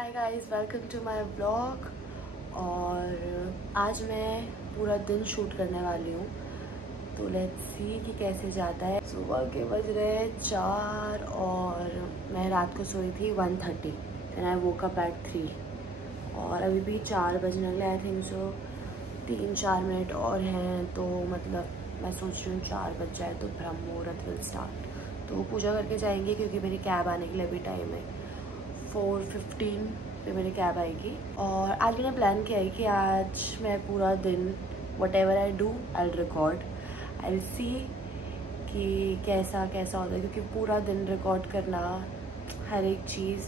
Hi guys, welcome to my vlog. और आज मैं पूरा दिन शूट करने वाली हूँ, तो लेट्स सी कि कैसे जाता है। सुबह के बज रहे 4 और मैं रात को सोई थी 1:30 and I woke up at 3 और अभी भी 4 बजने वाले। आई थिंक सो 3-4 मिनट और हैं, तो मतलब मैं सोच रही हूँ 4 बज जाए तो ब्रह्म मुहूर्त विल स्टार्ट। तो पूजा करके जाएंगे क्योंकि मेरी कैब आने के लिए अभी टाइम है। 4:15 पे मेरी कैब आएगी। और आज मैंने प्लान किया है कि आज मैं पूरा दिन what ever I do I will record. I will see कि कैसा होता है, क्योंकि पूरा दिन रिकॉर्ड करना हर एक चीज़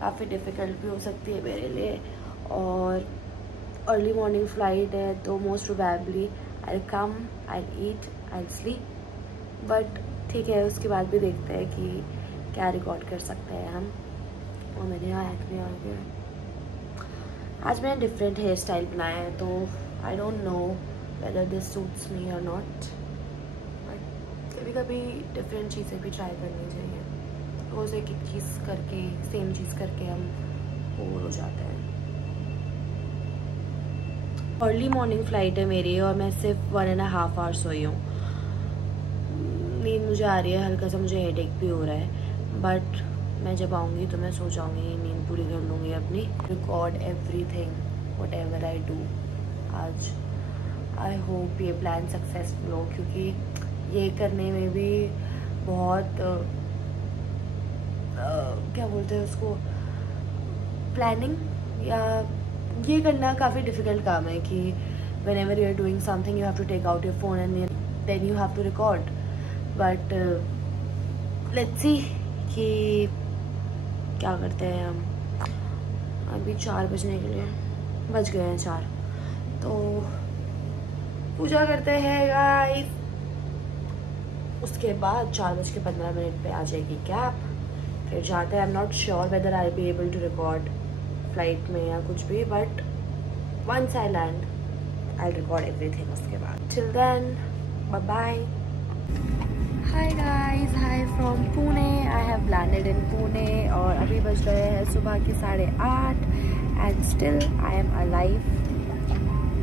काफ़ी डिफ़िकल्ट भी हो सकती है मेरे लिए। और अर्ली मॉर्निंग फ्लाइट है, तो most probably I will come, I will eat, I will sleep. But ठीक है, उसके बाद भी देखते हैं कि क्या रिकॉर्ड कर सकते हैं हम। और मेरे यहाँ एक्ने आ गया। आज मैंने डिफरेंट हेयर स्टाइल बनाया है, तो आई don't know whether this suits me और नॉट, बट कभी कभी डिफरेंट चीज़ें भी ट्राई करनी चाहिए। रोज़ एक चीज़ करके, सेम चीज़ करके हम बोर हो जाते हैं। अर्ली मॉर्निंग फ़्लाइट है मेरी और मैं सिर्फ 1.5 आवर सोई हूँ। नींद मुझे आ रही है, हल्का सा मुझे हेडेक भी हो रहा है, बट मैं जब आऊँगी तो मैं सो जाऊँगी, नींद पूरी कर लूँगी अपनी। Record everything what ever I do आज। आई होप ये प्लान सक्सेसफुल हो, क्योंकि ये करने में भी बहुत क्या बोलते हैं उसको, प्लानिंग, या ये करना काफ़ी डिफ़िकल्ट काम है कि whenever you are doing something you have to take out your phone and then you have to record. But let's see कि क्या करते हैं हम। अभी 4 बजने के लिए बज गए हैं 4, तो पूजा करते हैं गाइस। उसके बाद 4:15 पे आ जाएगी कैब, फिर जाते हैं। I am not sure whether I be able to record flight में या कुछ भी, but once I land I record everything उसके बाद। Till then bye bye. Hi guys, hi from Pune. I have landed in Pune और अभी बज रहे हैं सुबह के 8:30 and still I am alive.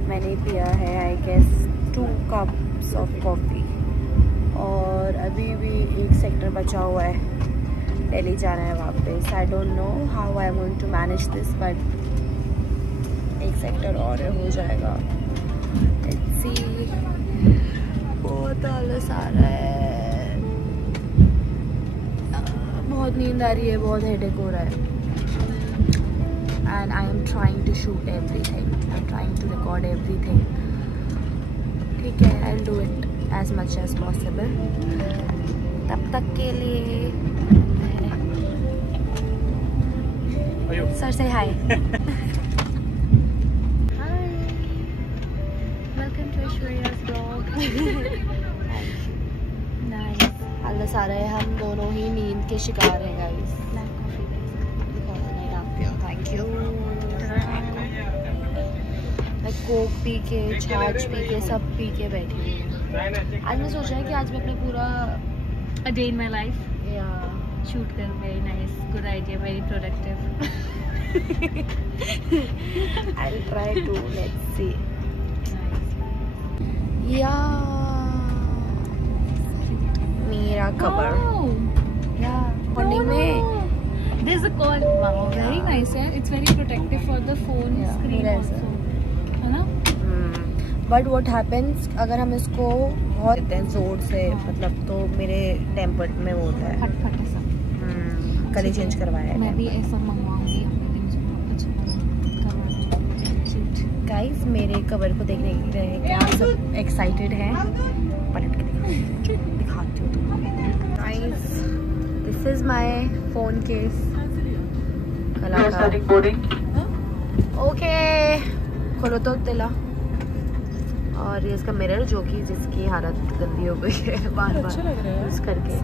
मैंने पिया है I guess 2 cups of coffee और अभी भी 1 सेक्टर बचा हुआ है, दिल्ली जाना है वापस। I don't know how I am going to manage this, but 1 sector और हो जाएगा। Let's see. बहुत आलस आ रहा है, बहुत नींद आ रही है, बहुत हेडेक हो रहा है। And I am trying to shoot everything, I am trying to record everything. ठीक है, I will do it as much as possible. तब तक के लिए सर से हाय। Hi, welcome to Aishwarya's vlog. Nice. आलस आ रहा है, हम दोनों ही नींद के शिकार हैं गाइस। Thank you. मैं कोक पी के, छाछ पी के, सब पी के बैठी हूँ। आज मैं सोच रही हूँ कि आज मैं अपने पूरा A day in my life. या Shoot कर, very nice, good idea, very productive. I'll try to, let's see. या मेरा कवर या मॉर्निंग में There's a call. Wow, very nice. Yeah, it's very protective for the phone screen also. है ना? But what happens अगर हम इसको बहुत देते हैं जोर से, मतलब तो मेरे टेम्पर में वो होता है। फट ऐसा। कल ही चेंज करवाया है। मैं भी ऐसा मंगवाऊंगी अपने दिन से, बहुत अच्छा। गाइस, मेरे कवर को देखने के लिए क्या आप सब एक्साइटेड हैं? पलट के दिखाती हूँ तुमको। Guys, this is my phone case. Okay, खोलो तो तिला। और ये इसका मिरर, जो कि जिसकी हालत गंदी हो गई है बार-बार यूज करके।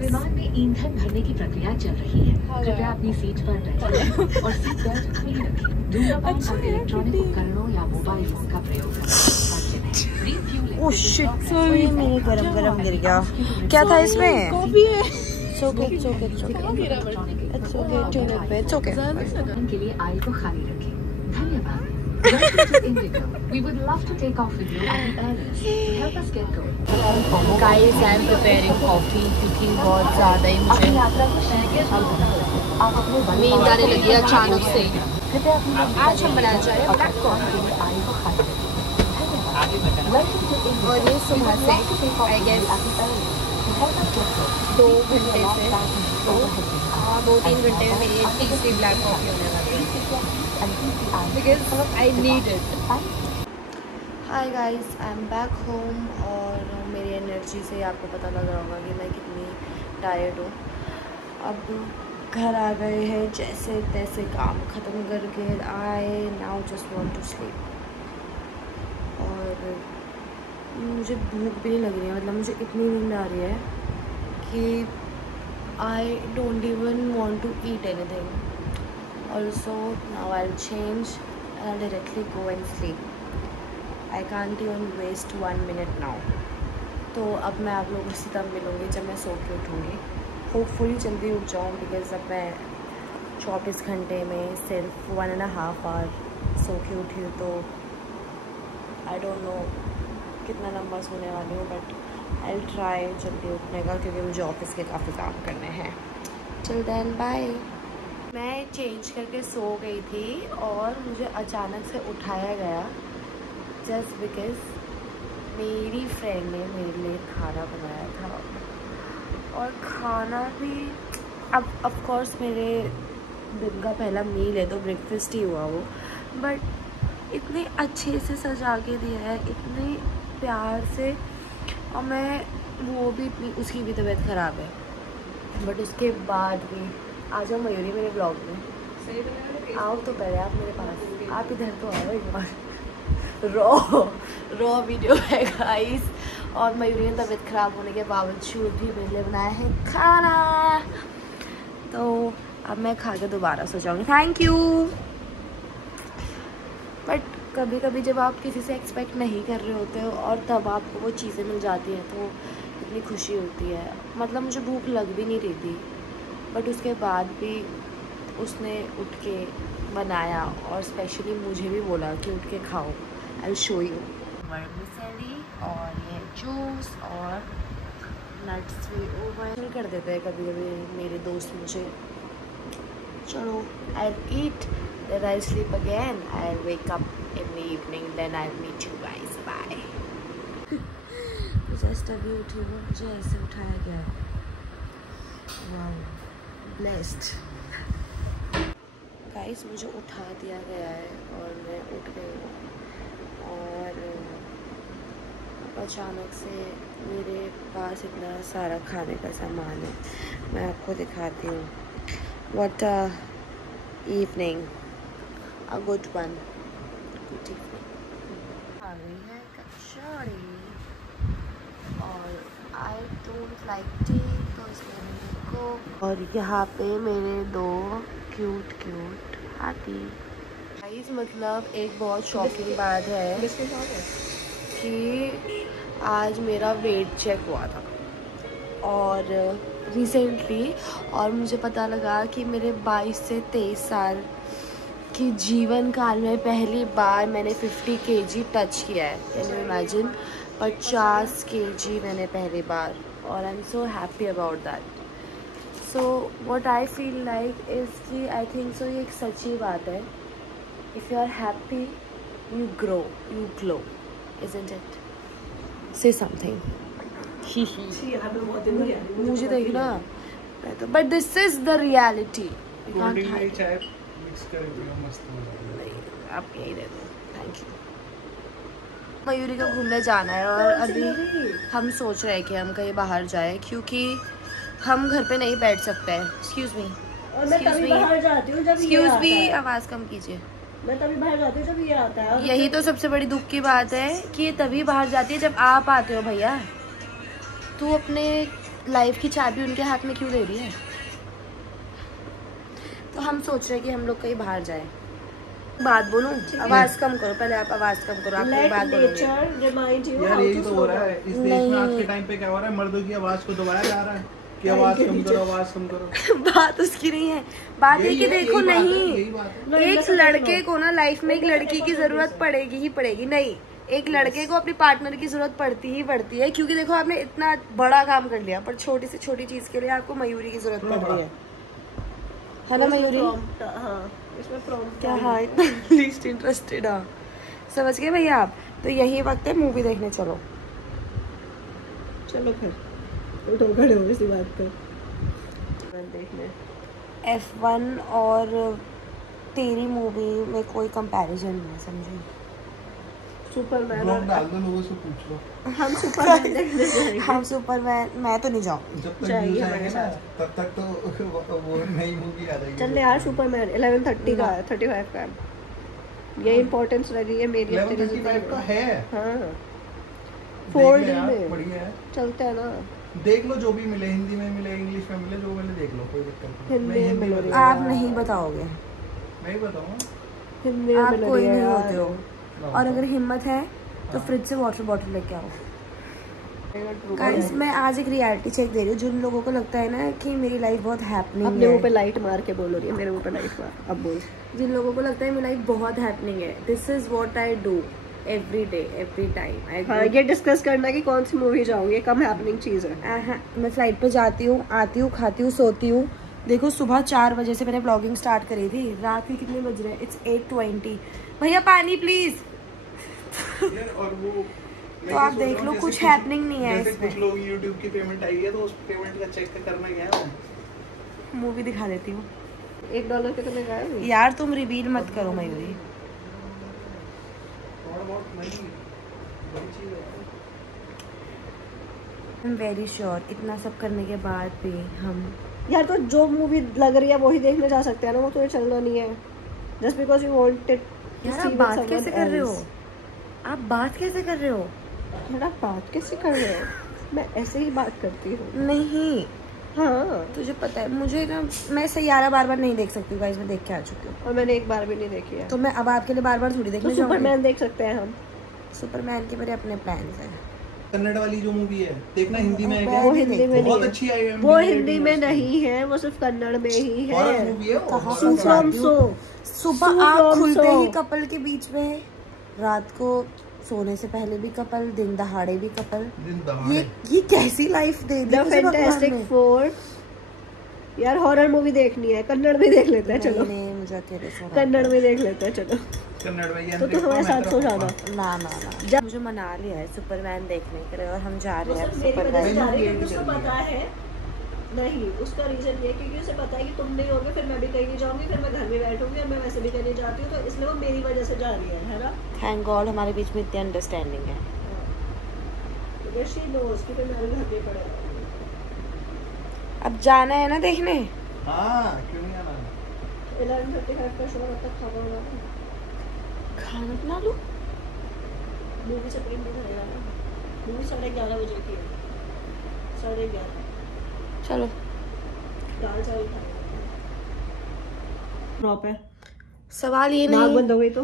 विमान में ईंधन भरने की प्रक्रिया चल रही है। कृपया अपनी सीट पर बैठें और सीट बेल्ट खुली रखें। धूम्रपान और इलेक्ट्रॉनिक उपकरणों या मोबाइल फोन का प्रयोग करना। ओह शिट, सॉरी, मेरे गरम गिर गया। क्या था इसमें? कॉफी है। It's okay, it's okay, it's okay. It's okay, tune it, it's okay. के लिए आयल को खाली रखें। धन्यवाद। Welcome to Indigo. We would love to take off with you at the earliest to help us get going. Guys, I am preparing coffee क्योंकि बहुत ज़्यादा ही मुझे नींद आने लगी है अचानक से। आज हम बनाना चाह रहे हैं ब्लैक कॉफ़ी और ये सुबह से आई गेस 2 घंटे से 2-3 घंटे में मेरी तीसरी ब्लैक कॉफ़ी होने वाली है because I need it. Hi guys, I am back home और मेरी एनर्जी से आपको पता लग रहा होगा कि मैं कितनी टायर्ड हूँ। अब घर आ गए हैं, जैसे तैसे काम ख़त्म करके आए, now just want to sleep. और मुझे भूख भी नहीं लग रही है, मतलब मुझे इतनी नींद आ रही है कि I don't even want to eat anything. Also now I will change and directly go and sleep. I can't even waste 1 minute now. तो अब मैं आप लोगों से तब मिलूँगी जब मैं सो के उठूँगी। होपफुली जल्दी उठ जाऊँ बिकॉज़ अब मैं 24 घंटे में सिर्फ 1.5 आवर सो के उठी हूँ। तो आई डोंट नो कितना लंबा सोने वाली हूँ, बट आई विल ट्राई जल्दी उठने का क्योंकि मुझे ऑफिस के काफ़ी काम करने हैं। Till then bye. मैं चेंज करके सो गई थी और मुझे अचानक से उठाया गया जस्ट बिकॉज़ मेरी फ्रेंड ने मेरे लिए खाना बनाया था। और खाना भी अब ऑफ कोर्स मेरे दिन का पहला मील है तो ब्रेकफास्ट ही हुआ वो, बट इतने अच्छे से सजा के दिया है, इतने प्यार से। और मैं वो भी उसकी भी तबीयत ख़राब है, बट उसके बाद भी आ जाओ मयूरी मेरे ब्लॉग में। आओ तो पहले आप मेरे पास, आप इधर तो आओ एक बार। रॉ वीडियो है गाइस। और मयूरी ने तबीयत ख़राब होने के बावजूद भी मेरे लिए बनाया है खाना। तो अब मैं खा के दोबारा सो जाऊँगी। Thank you. बट कभी कभी जब आप किसी से एक्सपेक्ट नहीं कर रहे होते हो और तब आपको वो चीज़ें मिल जाती हैं तो इतनी खुशी होती है। मतलब मुझे भूख लग भी नहीं रही थी, बट उसके बाद भी उसने उठ के बनाया और स्पेशली मुझे भी बोला कि उठ के खाओ। I will show you. Vermicelli और ये जूस और नट्स भी ओवर कर देते हैं कभी कभी मेरे दोस्त मुझे। चलो I will eat, then I'll sleep again. I'll wake up in the evening, then I'll meet you guys. Bye. Just अभी उठी हूँ, मुझे ऐसे उठाया गया है। Wow, blessed. Guys, मुझे उठा दिया गया है और मैं उठ गई हूँ। और अचानक से मेरे पास इतना सारा खाने का सामान है, मैं आपको दिखाती हूँ। What a evening. A good one. Good evening. आ गई है कचौड़ी और I don't like tea तो इसलिए मेरे को। और यहाँ पे मेरे 2 क्यूट हाथी। गाइस मतलब एक बहुत शॉकिंग बात है कि आज मेरा वेट चेक हुआ था और रिसेंटली, और मुझे पता लगा कि मेरे 22 से 23 साल कि जीवन काल में पहली बार मैंने 50 kg टच किया है। Can you imagine? 50 kg मैंने पहली बार, और I am so happy about that. So what I feel like is कि आई थिंक सो ये एक सच्ची बात है। If you are happy you grow, you glow, isn't it? Say something. मुझे देखना तो, but this is the reality. आप यही दे दो, थैंक यू। मयूरी को घूमने जाना है और अभी हम सोच रहे हैं कि हम कहीं बाहर जाएं क्योंकि हम घर पे नहीं बैठ सकते हैं। एक्सक्यूज मी, एक्सक्यूज मी, आवाज़ कम कीजिए। मैं तभी बाहर जाती हूँ जब ये आता है। यही तो सबसे बड़ी दुख की बात है कि ये तभी बाहर जाती है जब आप आते हो। भैया तू अपने लाइफ की चाबी उनके हाथ में क्यों दे रही है? तो हम सोच रहे हैं कि हम लोग कहीं बाहर जाएं। बात बोलूं? आवाज़ कम करो, पहले आप आवाज़ कम करो। आप बात बोलोगे। रिमाइंड यू यार यही तो हो रहा है इस देश में आज के टाइम पे। क्या हो रहा है? मर्दों की आवाज़ को दबाया जा रहा है। कि आवाज कम करो, आवाज कम करो। बात उसकी नहीं है, बात है कि देखो नहीं, एक लड़के को ना लाइफ में एक लड़की की जरूरत पड़ेगी ही पड़ेगी। नहीं, एक लड़के को अपनी पार्टनर की जरूरत पड़ती ही पड़ती है, क्योंकि देखो आपने इतना बड़ा काम कर लिया पर छोटी से छोटी चीज के लिए आपको मयूरी की जरूरत पड़ रही है ना मयूरी? इसमें प्रॉम्प्ट क्या? हाँ, इतना लीस्ट इंटरेस्टेड। हाँ, समझ गए भैया आप? तो यही वक्त है मूवी देखने चलो। चलो फिर उठो खड़े हो इसी बात पर देखने। F1 और तेरी मूवी में कोई कंपैरिजन नहीं है, समझे? सुपरमैन ब्लॉग डाल दो, लोगों से पूछ लो। हम सुपरमैन देखने जाएंगे। हम सुपरमैन, मैं तो नहीं जाऊँ। जब तक चाहिए न्यूज़ हमारे आएगा ना, साथ। तब तक तो वो नई मूवी आ जाएगी। चल यार, सुपरमैन 11:30 का है, 35 का है। ये इम्पोर्टेंस लगी है मेरी अब तेरी 11:35 का है। हाँ, देख 4D ले यार, में बढ़िया है। चलता है ना। देख लो, जो भी मिले, हिंदी में मिले, इंग्लिश में मिले, जो मिले देख लो, कोई दिक्कत नहीं। हिंदी मैं में हिंदी मिले। में आप नहीं बताओगे, मैं ही बताऊंगा। हिंदी में आप मिल कोई रही है नहीं यार। होते हो। और अगर हिम्मत है तो फ्रिज से वाटर बॉटल लेके आओ। गाइस, मैं आज एक रियलिटी चेक दे रही हूँ। जिन लोगों को लगता है ना कि मेरी लाइफ बहुत हैपनिंग अपने मुंह पे है, लाइट मार के बोल रही है, मेरे मुंह पे लाइट मार। अब बोल। जिन लोगों को लगता है मेरी लाइफ बहुत हैपनिंग है, this is what I do every day every time. हाँ, ये डिस्कस करना कि कौन सी मूवी जाऊंगी, ये कम हैपनिंग चीज है। मैं फ्लाइट पे जाती हूँ, आती हूँ, खाती हूँ, सोती हूँ। देखो सुबह 4 बजे से मैंने ब्लॉगिंग स्टार्ट करी थी, रात के कितने बज रहे हैं? इट्स 8:20। भैया पानी प्लीज। और वो तो आप देख लो, कुछ हैपनिंग नहीं है जैसे इसमें। कुछ लोग YouTube की पेमेंट आई है तो उस पेमेंट का चेक करना क्या है। मूवी दिखा देती हूँ। $1 कितने का है? यार तुम रिवील मत करो मयूरी। थोड़ा बहुत नहीं, बड़ी चीज है। आई एम वेरी श्योर इतना सब करने के बाद भी हम यार, तो जो मूवी लग रही है वही देखने जा सकते हैं ना, वो तो चलना नहीं है। Just because you wanted. यार आप बात कैसे कर रहे हो? आप बात कैसे कर रहे हो? यार, आप बात कैसे कर रहे हो? मैं ऐसे ही बात करती हूँ। नहीं, हाँ, तुझे पता है मुझे ना, मैं सैयारा बार बार नहीं देख सकती हूँ गाइस, मैं देख के आ चुकी हूँ। और मैंने एक बार भी नहीं देखी है। तो मैं अब आपके लिए बार बार थोड़ी तो देखने जाऊंगी। सुपरमैन देख सकते हैं हम। सुपरमैन के मेरे अपने प्लान्स हैं। कन्नड़ वाली जो मूवी है देखना, हिंदी में है वो क्या? वो हिंदी में बहुत नहीं अच्छी आई है। वो हिंदी में नहीं है, वो सिर्फ कन्नड़ में ही है। हॉरर मूवी है वो। कहाँ horror सुपरम movie। सो सुबह आँख खुलते ही कपल के बीच में, रात को सोने से पहले भी कपल, दिन दहाड़े भी कपल। दिन दहाड़े। ये कैसी लाइफ दे दी द मुझे भगवान फैंटास्टिक ने। फोर। यार, हॉरर मूवी देखनी है, कन्नड़ में देख लेते हैं। चलो, नहीं, मुझे अकेले सोना कन्नड़ में देख लेते हैं। चलो, कन्नड़ में ये तो तू हमारे साथ सो जाना। ना ना ना, मुझे मना लिया है सुपरमैन देखने के लिए और हम जा रहे हैं सुपरमैन। उसको पता है नहीं, उसका रीजन ये क्योंकि उसे पता है कि तुम नहीं होगे, फिर मैं भी कहीं नहीं जाऊंगी, फिर मैं घर में बैठूंगी और मैं वैसे भी कहीं जाती हूँ, तो इसलिए वो मेरी वजह से जा रही है ना। थैंक गॉड हमारे बीच में इतनी अंडरस्टैंडिंग है। शी नोज कि फिर मैं भी घर पे पड़े अब जाना है ना देखने। हाँ, क्यों नहीं आना? 11:35 का शो, तब तक खाना होगा। खाना बना लो। मूवी से पेट नहीं भरेगा ना। मूवी 11:30 बजे की है। 11:30। चलो दाल चावल खाएंगे। प्रॉप है। सवाल ये नाक नहीं बंद हो गई तो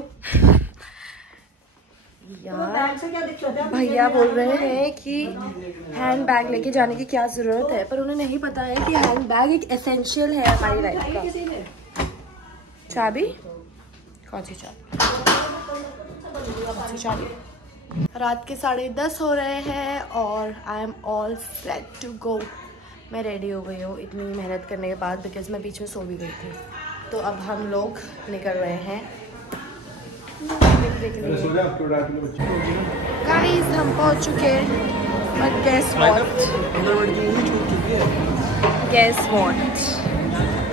यार, बैग से क्या दिक्कत है? भैया बोल रहे हैं कि हैंड बैग लेके जाने की क्या जरूरत है, पर उन्हें नहीं पता है कि हैंड बैग एक एसेंशियल है हमारी लाइफ का। किसी ने चाबी? कौन सी चाबी? कौन सी चाबी? रात के 10:30 हो रहे हैं और I am all set to go. मैं रेडी हो गई हूँ इतनी मेहनत करने के बाद, बिकॉज मैं बीच में सो भी गई थी। तो अब हम लोग निकल रहे हैं। गाइस हम पहुंच चुके हैं, बट गेस व्हाट,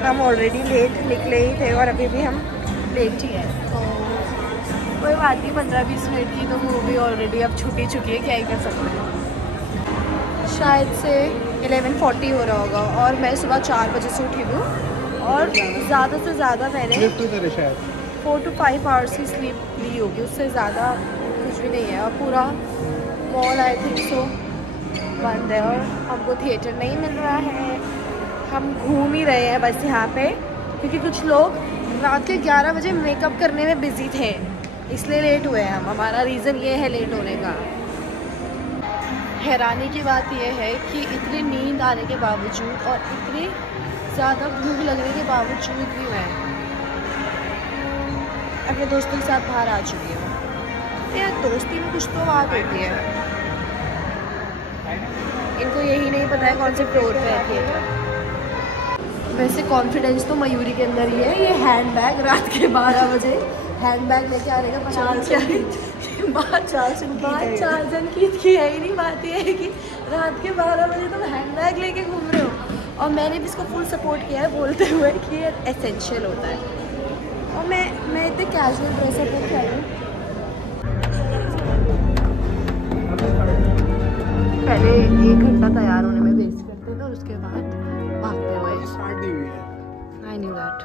हम ऑलरेडी लेट निकले ही थे और अभी भी हम लेट ही हैं। तो कोई बात नहीं, 15-20 मिनट की तो मूवी ऑलरेडी अब छूटी चुकी है, क्या ही कर सकते हैं। शायद से 11:40 हो रहा होगा और मैं सुबह 4 बजे से उठी हूँ और ज़्यादा से ज़्यादा मैंने 4 to 5 आवर्स की स्लीप ली होगी, उससे ज़्यादा कुछ भी नहीं है। और पूरा मॉल आई थिंक सो बंद है और हमको थिएटर नहीं मिल रहा है। हम घूम ही रहे हैं बस यहाँ पे, क्योंकि कुछ लोग रात के 11 बजे मेकअप करने में बिजी थे, इसलिए लेट हुए हैं हम। हमारा रीज़न ये है लेट होने का। हैरानी की बात यह है कि इतनी नींद आने के बावजूद और इतनी ज़्यादा भूख लगने के बावजूद भी मैं अपने दोस्तों के साथ बाहर आ चुकी हूँ। यार दोस्ती में कुछ तो बात होती है, इनको यही नहीं पता है कौन से फ्लोर पे है। वैसे कॉन्फिडेंस तो मयूरी के अंदर ही है। ये हैंड बैग रात के 12 बजे हैंड बैग लेके आने का बात चार्जन की है ही नहीं। बात ये है कि रात के 12 बजे तुम हैंड बैग लेके घूम रहे हो। और मैंने भी इसको फुल सपोर्ट किया है बोलते हुए कि ये एसेंशियल होता है। और मैं इतने कैजुअल ड्रेसअप में आई हूँ। पहले 1 घंटा तैयार होने में वेस्ट करते थे और उसके बाद भागते हुए। I knew that.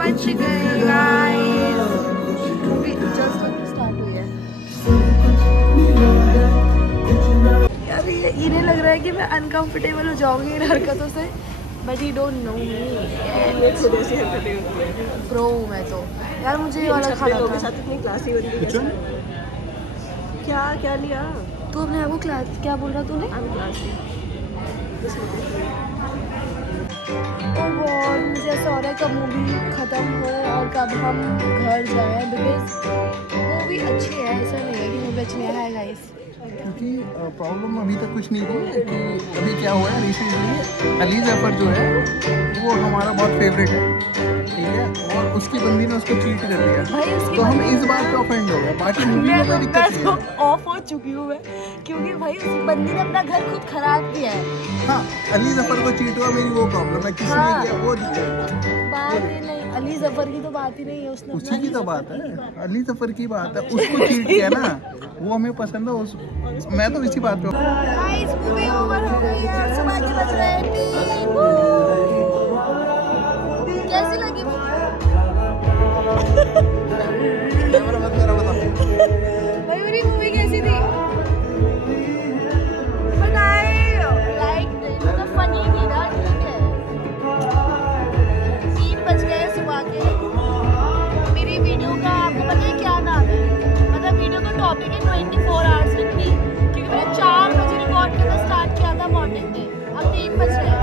बच गए गाइस। जस्ट स्टार्ट हुई है। यार ये इन्हें लग रहा है कि मैं अनकंफर्टेबल हो जाऊंगी इन हरकतों से, but you don't know me. Pro हूँ मैं तो। यार मुझे ये वाला खाना था। साथ इतनी क्लासी बन गई। क्या क्या लिया तू अपने आपको क्लास क्या बोल रहा तूने? और मुझे ऐसा हो रहा है कब मूवी ख़त्म हो और कब हम घर जाएं, बिकॉज मूवी अच्छी है, ऐसा नहीं है कि मूवी अच्छी नहीं है गाइस। क्योंकि प्रॉब्लम अभी तक कुछ नहीं थी कि अभी क्या हुआ है रिसेंटली अली जफर जो है वो हमारा बहुत फेवरेट है, ठीक है, और उसकी बंदी ने उसको चीट कर दिया भाई उसकी तो हम इस बात पे ऑफेंड हो गए। बाकी मूवी में कोई दिक्कत नहीं है। ऑफ हो चुकी हूँ मैं, क्योंकि भाई उस बंदी ने अपना घर खुद खराब किया है। हाँ अली जफर को चीट हुआ मेरी वो प्रॉब्लम है, किसी ने किया वो दिक्कत। बात ही नहीं, अली जफर की तो बात ही नहीं है। उसने उसी की तो बात है, अली जफर की बात है। उसको चीट किया ना, वो हमें पसंद है। मैं तो इसी बात पे गाइस मूवी ओवर हो गई है, सुबह के बज रहे हैं 3। कैसी लगी मूवी? मयूरी मूवी कैसी थी? मतलब फनी थी ना, ठीक है। 3 बज गए सुबह के। मेरी वीडियो का आपको पता है क्या नाम है? मतलब वीडियो का टॉपिक है 24 आवर्स विद मी, क्योंकि मैंने 4 बजे रिकॉर्ड करना स्टार्ट किया था मॉर्निंग में। अब 3 बज रहे हैं।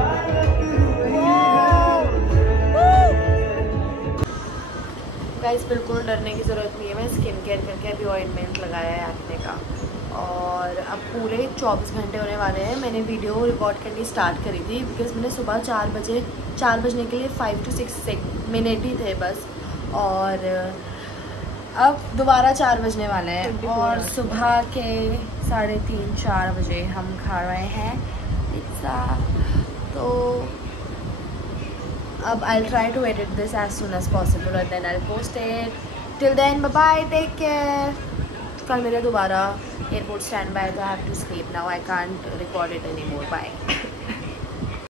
गाइस बिल्कुल डरने की ज़रूरत नहीं है। मैं स्किन केयर करके अभी ऑइंटमेंट लगाया है एक्ने का, और अब पूरे 24 घंटे होने वाले हैं। मैंने वीडियो रिकॉर्ड करनी स्टार्ट करी थी बिकॉज मैंने सुबह 4 बजने के लिए 5 to 6 मिनट ही थे बस, और अब दोबारा 4 बजने वाले हैं और सुबह के 3:30-4 बजे हम खा रहे हैं पिज़्ज़ा। तो अब I'll try to edit this as soon as possible and then I'll post it. Till then, bye bye, take care. कल मेरा दोबारा एयरपोर्ट स्टैंड बाय, तो I have to sleep now. I can't record it anymore. Bye.